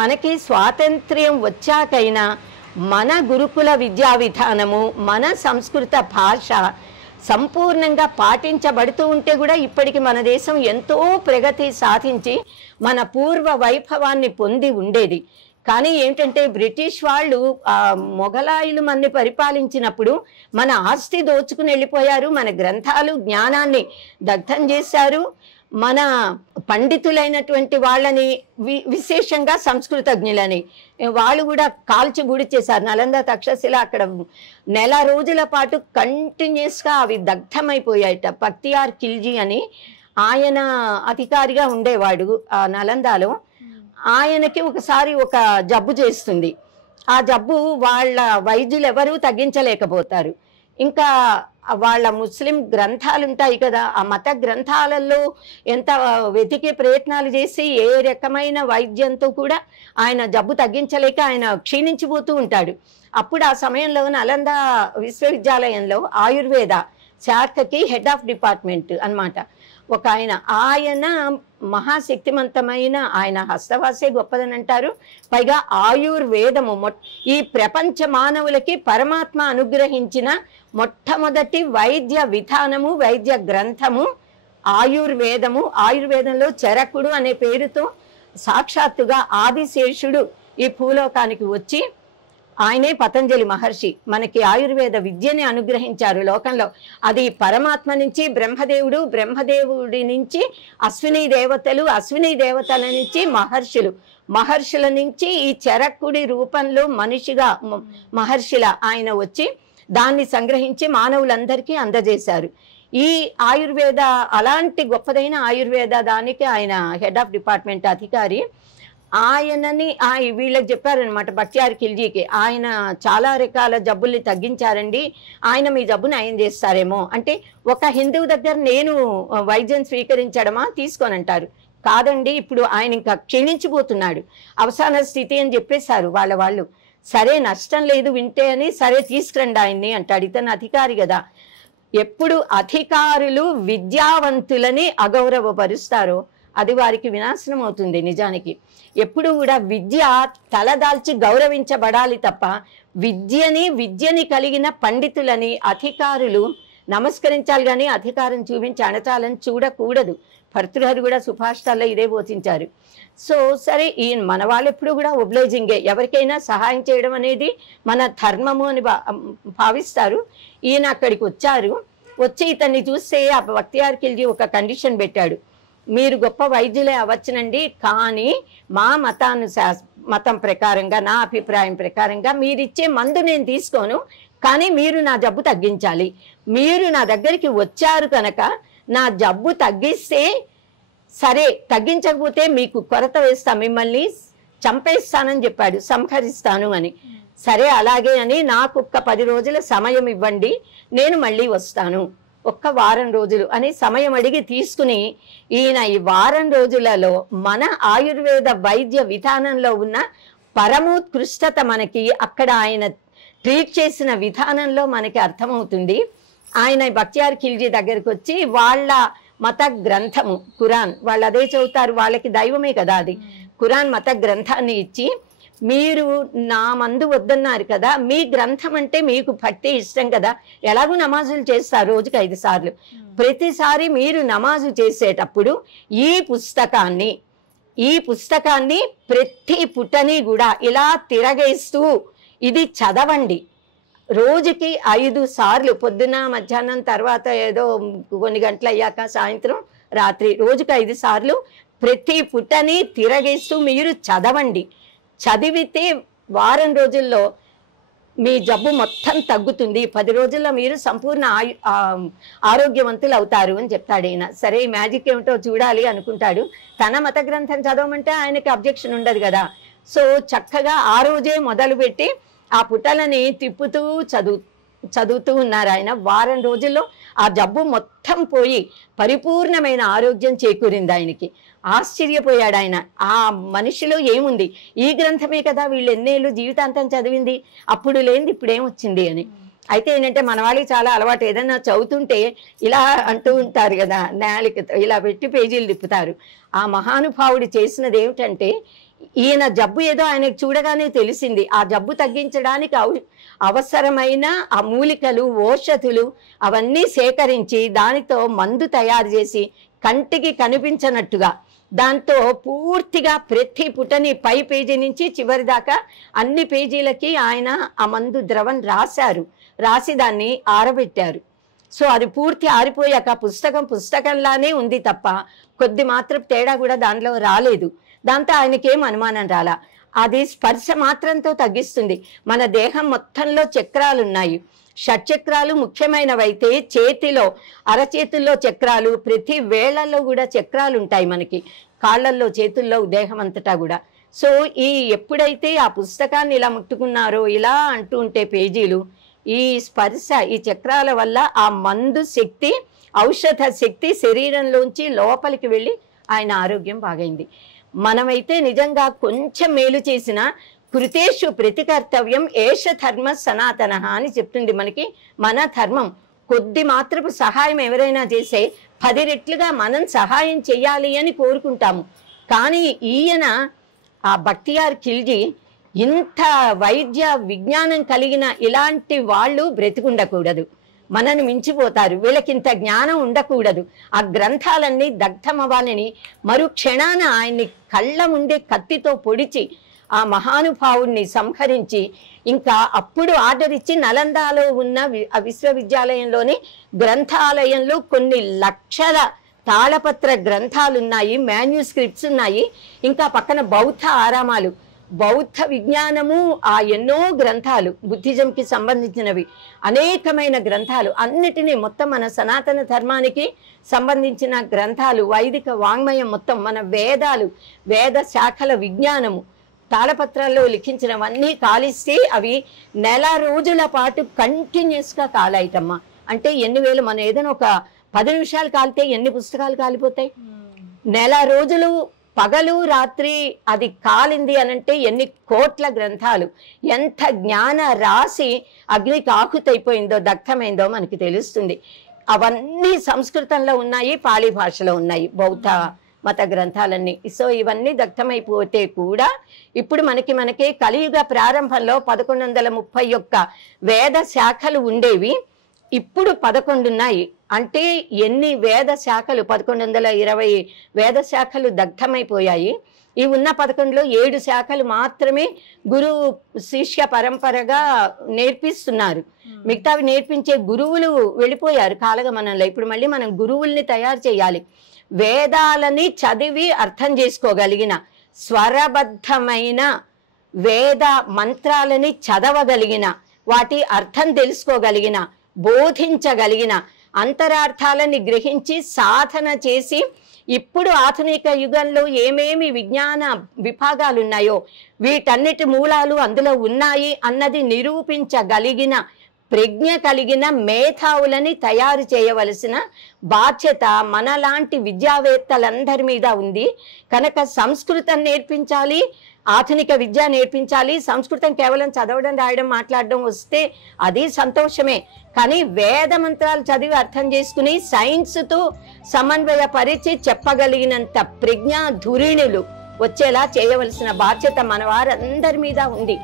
మనకి స్వాతంత్ర్యం వచ్చాకైనా మన గురుకుల విద్యా విధానము, మన సంస్కృత భాష సంపూర్ణంగా పాటించబడుతూ ఉంటే కూడా ఇప్పటికి మన దేశం ఎంతో ప్రగతి సాధించి మన పూర్వ వైభవాన్ని పొంది ఉండేది. కానీ ఏంటంటే బ్రిటిష్ వాళ్ళు మొఘలాయులు మనని పరిపాలించినప్పుడు మన ఆస్తి దోచుకుని వెళ్ళిపోయారు, మన గ్రంథాలు జ్ఞానాన్ని దగ్ధం చేశారు, మన పండితులైనటువంటి వాళ్ళని విశేషంగా సంస్కృతజ్ఞులని వాళ్ళు కూడా కాల్చి బూడి చేశారు. నలంద తక్షశిల అక్కడ నెల రోజుల పాటు కంటిన్యూస్గా అవి దగ్ధమైపోయాయట. పక్తియార్ ఖిల్జీ అని ఆయన అధికారిగా ఉండేవాడు ఆ నలందాలో. ఆయనకి ఒకసారి ఒక జబ్బు చేస్తుంది. ఆ జబ్బు వాళ్ళ వైద్యులు ఎవరూ తగ్గించలేకపోతారు. ఇంకా వాళ్ళ ముస్లిం గ్రంథాలు ఉంటాయి కదా, ఆ మత గ్రంథాలలో ఎంత వెతికే ప్రయత్నాలు చేసి ఏ రకమైన వైద్యంతో కూడా ఆయన జబ్బు తగ్గించలేక ఆయన క్షీణించిపోతూ ఉంటాడు. అప్పుడు ఆ సమయంలో నలంద విశ్వవిద్యాలయంలో ఆయుర్వేద శాఖకి హెడ్ ఆఫ్ డిపార్ట్మెంట్ అన్నమాట ఒక ఆయన మహాశక్తిమంతమైన ఆయన హస్తవాసే గొప్పదని అంటారు. పైగా ఆయుర్వేదము ఈ ప్రపంచ మానవులకి పరమాత్మ అనుగ్రహించిన మొట్టమొదటి వైద్య విధానము, వైద్య గ్రంథము ఆయుర్వేదము. ఆయుర్వేదంలో చరకుడు అనే పేరుతో సాక్షాత్తుగా ఆదిశేషుడు ఈ భూలోకానికి వచ్చి ఆయనే పతంజలి మహర్షి మనకి ఆయుర్వేద విద్యని అనుగ్రహించారు లోకంలో. అది పరమాత్మ నుంచి బ్రహ్మదేవుడు, బ్రహ్మదేవుడి నుంచి అశ్విని దేవతలు, అశ్విని దేవతల నుంచి మహర్షులు, మహర్షుల నుంచి ఈ చరకుడి రూపంలో మనిషిగా మహర్షిల ఆయన వచ్చి దాన్ని సంగ్రహించి మానవులందరికీ అందజేశారు. ఈ ఆయుర్వేద అలాంటి గొప్పదైన ఆయుర్వేద దానికి ఆయన హెడ్ ఆఫ్ డిపార్ట్మెంట్ అధికారి. ఆయనని వీళ్ళకి చెప్పారనమాట పక్తియార్ ఖిల్జీకి, ఆయన చాలా రకాల జబ్బుల్ని తగ్గించారండి, ఆయన మీ జబ్బుని నయం చేస్తారేమో అంటే, ఒక హిందువు దగ్గర నేను వైద్యం స్వీకరించడమా తీసుకోనంటారు. కాదండి, ఇప్పుడు ఆయన ఇంకా క్షీణించిపోతున్నాడు, అవసాన స్థితి అని చెప్పేశారు వాళ్ళు. సరే నష్టం లేదు వింటే అని, సరే తీసుకురండి ఆయన్ని అంటాడు. ఇతను అధికారి కదా. ఎప్పుడు అధికారులు విద్యావంతులని అగౌరవపరుస్తారో అది వారికి వినాశనం అవుతుంది. నిజానికి ఎప్పుడు కూడా విద్య తలదాల్చి గౌరవించబడాలి తప్ప విద్యని కలిగిన పండితులని అధికారులు నమస్కరించాలి కానీ అధికారం చూపించి అణచాలని చూడకూడదు. భర్తృహరి కూడా సుభాషితాల్లో ఇదే బోధించారు. సో సరే, ఈయన మన వాళ్ళు ఎప్పుడు కూడా ఒబ్లైజింగే, ఎవరికైనా సహాయం చేయడం అనేది మన ధర్మము అని భావిస్తారు. ఈయన అక్కడికి వచ్చి ఇతన్ని చూస్తే ఆ పక్తియార్ ఖిల్జీ ఒక కండిషన్ పెట్టాడు, మీరు గొప్ప వైద్యులే అవ్వచ్చునండి, కానీ మా మతం ప్రకారంగా, నా అభిప్రాయం ప్రకారంగా మీరిచ్చే మందు నేను తీసుకోను, కానీ మీరు నా జబ్బు తగ్గించాలి. మీరు నా దగ్గరికి వచ్చారు కనుక నా జబ్బు తగ్గిస్తే సరే, తగ్గించకపోతే మీకు కొరత వేస్తా, మిమ్మల్ని చంపేస్తానని చెప్పాడు, సంహరిస్తాను అని. సరే అలాగే అని నాకు ఒక్క 10 రోజుల సమయం ఇవ్వండి, నేను మళ్ళీ వస్తాను, ఒక్క వారం రోజులు అని సమయం అడిగి తీసుకుని ఈయన ఈ వారం రోజులలో మన ఆయుర్వేద వైద్య విధానంలో ఉన్న పరమోత్కృష్టత మనకి అక్కడ ఆయన ట్రీట్ చేసిన విధానంలో మనకి అర్థమవుతుంది. ఆయన పక్తియార్ ఖిల్జీ దగ్గరికి వచ్చి వాళ్ళ మత గ్రంథము ఖురాన్, వాళ్ళు అదే చదువుతారు, వాళ్ళకి దైవమే కదా అది, ఖురాన్ మత గ్రంథాన్ని ఇచ్చి, మీరు నా మందు వద్దన్నారు కదా, మీ గ్రంథం అంటే మీకు భక్తి ఇష్టం కదా, ఎలాగూ నమాజులు చేస్తారు రోజుకి 5 సార్లు, ప్రతిసారి మీరు నమాజు చేసేటప్పుడు ఈ పుస్తకాన్ని ప్రతి పుటని కూడా ఇలా తిరగేస్తూ ఇది చదవండి. రోజుకి 5 సార్లు, పొద్దున మధ్యాహ్నం తర్వాత ఏదో కొన్ని గంటలు అయ్యాక సాయంత్రం రాత్రి, రోజుకి 5 సార్లు ప్రతి పుటని తిరగేస్తూ మీరు చదవండి. చదివితే వారం రోజుల్లో మీ జబ్బు మొత్తం తగ్గుతుంది, 10 రోజుల్లో మీరు సంపూర్ణ ఆరోగ్యవంతులు అవుతారు అని చెప్తాడు ఈయన. సరే మ్యాజిక్ ఏమిటో చూడాలి అనుకుంటాడు. తన మత గ్రంథం చదవమంటే ఆయనకి అబ్జెక్షన్ ఉండదు కదా. సో చక్కగా ఆ రోజే మొదలుపెట్టి ఆ పుటలని తిప్పుతూ చదువుతూ ఉన్నారు ఆయన. వారం రోజుల్లో ఆ జబ్బు మొత్తం పోయి పరిపూర్ణమైన ఆరోగ్యం చేకూరింది ఆయనకి. ఆశ్చర్యపోయాడు ఆయన, ఆ మనిషిలో ఏముంది, ఈ గ్రంథమే కదా వీళ్ళు ఎన్నేళ్ళు జీవితాంతం చదివింది, అప్పుడు లేనిది ఇప్పుడు ఏమొచ్చింది అని. అయితే ఏంటంటే మన వాళ్ళకి చాలా అలవాటు, ఏదైనా చదువుతుంటే ఇలా అంటూ ఉంటారు కదా, నేలికతో ఇలా పెట్టి పేజీలు తిప్పుతారు. ఆ మహానుభావుడు చేసినది ఏమిటంటే ఈయన జబ్బు ఏదో ఆయనకు చూడగానే తెలిసింది. ఆ జబ్బు తగ్గించడానికి అవసరమైన ఆ మూలికలు, ఓషధులు అవన్నీ సేకరించి దానితో మందు తయారు చేసి కంటికి కనిపించనట్టుగా దాంతో పూర్తిగా ప్రతి పుటని పై పేజీ నుంచి చివరి దాకా అన్ని పేజీలకి ఆయన ఆ మందు ద్రవం రాసి దాన్ని ఆరబెట్టారు. సో అది పూర్తి ఆరిపోయాక పుస్తకంలానే ఉంది తప్ప కొద్ది మాత్రం తేడా కూడా దానిలో రాలేదు. దాంతో ఆయనకేం అనుమానం రాలా. అది స్పర్శ మాత్రంతో తగ్గిస్తుంది. మన దేహం మొత్తంలో చక్రాలు ఉన్నాయి. షట్చక్రాలు ముఖ్యమైనవైతే చేతిలో, అరచేతుల్లో చక్రాలు, ప్రతి వేళ్లలో కూడా చక్రాలు ఉంటాయి మనకి, కాళ్ళల్లో, చేతుల్లో, దేహం అంతటా కూడా. సో ఎప్పుడైతే ఆ పుస్తకాన్ని ఇలా ముట్టుకున్నారో, ఇలా అంటూ ఉంటే పేజీలు, ఈ స్పర్శ, ఈ చక్రాల వల్ల ఆ మందు శక్తి, ఔషధ శక్తి శరీరంలోంచి లోపలికి వెళ్ళి ఆయన ఆరోగ్యం బాగైంది. మనమైతే నిజంగా కొంచెం మేలు చేసిన కృతేషు ప్రతికర్తవ్యం ఏష ధర్మ సనాతన అని చెప్తుంది మనకి మన ధర్మం. కొద్ది మాత్రపు సహాయం ఎవరైనా చేసే 10 రెట్లుగా మనం సహాయం చెయ్యాలి అని కోరుకుంటాము. కానీ ఈయన ఆ బక్తియార్ ఖిల్జీ ఇంత వైద్య విజ్ఞానం కలిగిన ఇలాంటి వాళ్ళు బ్రతికుండకూడదు, మనను మించిపోతారు, వీళ్ళకింత జ్ఞానం ఉండకూడదు, ఆ గ్రంథాలన్నీ దగ్ధమవ్వాలని మరుక్షణాన ఆయన్ని కళ్ళ ముందే కత్తితో పొడిచి ఆ మహానుభావుణ్ణి సంహరించి ఇంకా అప్పుడు ఆర్డర్ ఇచ్చి నలందాలో ఉన్న విశ్వవిద్యాలయంలోని గ్రంథాలయంలో కొన్ని లక్షల తాళపత్ర గ్రంథాలు ఉన్నాయి, మాన్యుస్క్రిప్ట్స్ ఉన్నాయి. ఇంకా పక్కన బౌద్ధ ఆరామాలు, బౌద్ధ విజ్ఞానము, ఆ ఎన్నో గ్రంథాలు, బుద్ధిజంకి సంబంధించినవి అనేకమైన గ్రంథాలు, అన్నిటినీ మొత్తం మన సనాతన ధర్మానికి సంబంధించిన గ్రంథాలు, వైదిక వాంగ్మయం మొత్తం, మన వేదాలు, వేద శాఖల విజ్ఞానము తాళపత్రాల్లో లిఖించినవన్నీ కాలిస్తే అవి నెల రోజుల పాటు కంటిన్యూస్గా కాలాయిటమ్మా. అంటే ఎన్ని వేలు, మనం ఏదైనా ఒక 10 నిమిషాలు కాలితే ఎన్ని పుస్తకాలు కాలిపోతాయి? నెల రోజులు పగలు రాత్రి అది కాలింది అనంటే ఎన్ని కోట్ల గ్రంథాలు, ఎంత జ్ఞాన రాశి అగ్నికి ఆహుతైపోయిందో, దగ్ధమైందో మనకి తెలుస్తుంది. అవన్నీ సంస్కృతంలో ఉన్నాయి, పాళీ భాషలో ఉన్నాయి బౌద్ధ మత గ్రంథాలన్నీ. సో ఇవన్నీ దగ్ధమైపోతే కూడా ఇప్పుడు మనకే కలియుగ ప్రారంభంలో 1131 వేద శాఖలు ఉండేవి, ఇప్పుడు 11 ఉన్నాయి. అంటే ఎన్ని వేద శాఖలు, 1120 వేద శాఖలు దగ్ధమైపోయాయి. ఈ ఉన్న 11లో 7 శాఖలు మాత్రమే గురు శిష్య పరంపరగా నేర్పిస్తున్నారు. మిగతావి నేర్పించే గురువులు వెళ్ళిపోయారు కాలగమనంలో. ఇప్పుడు మళ్ళీ మనం గురువుల్ని తయారు చేయాలి. వేదాలని చదివి అర్థం చేసుకోగలిగిన, స్వరబద్ధమైన వేద మంత్రాలని చదవగలిగిన, వాటి అర్థం తెలుసుకోగలిగిన, బోధించగలిగిన, అంతరార్థాలని గ్రహించి సాధన చేసి ఇప్పుడు ఆధునిక యుగంలో ఏమేమి విజ్ఞాన విభాగాలు ఉన్నాయో వీటన్నిటి మూలాలు అందులో ఉన్నాయి అన్నది నిరూపించగలిగిన ప్రజ్ఞ కలిగిన మేధావులని తయారు చేయవలసిన బాధ్యత మనలాంటి విద్యావేత్తలందరి మీద ఉంది. కనుక సంస్కృతం నేర్పించాలి, ఆధునిక విద్య నేర్పించాలి. సంస్కృతం కేవలం చదవడం, రాయడం, మాట్లాడడం వస్తే అది సంతోషమే. కానీ వేద మంత్రాలు చదివి అర్థం చేసుకుని సైన్స్తో సమన్వయపరిచి చెప్పగలిగినంత ప్రజ్ఞా ధురిణులు వచ్చేలా చేయవలసిన బాధ్యత మన వారందరి మీద ఉంది.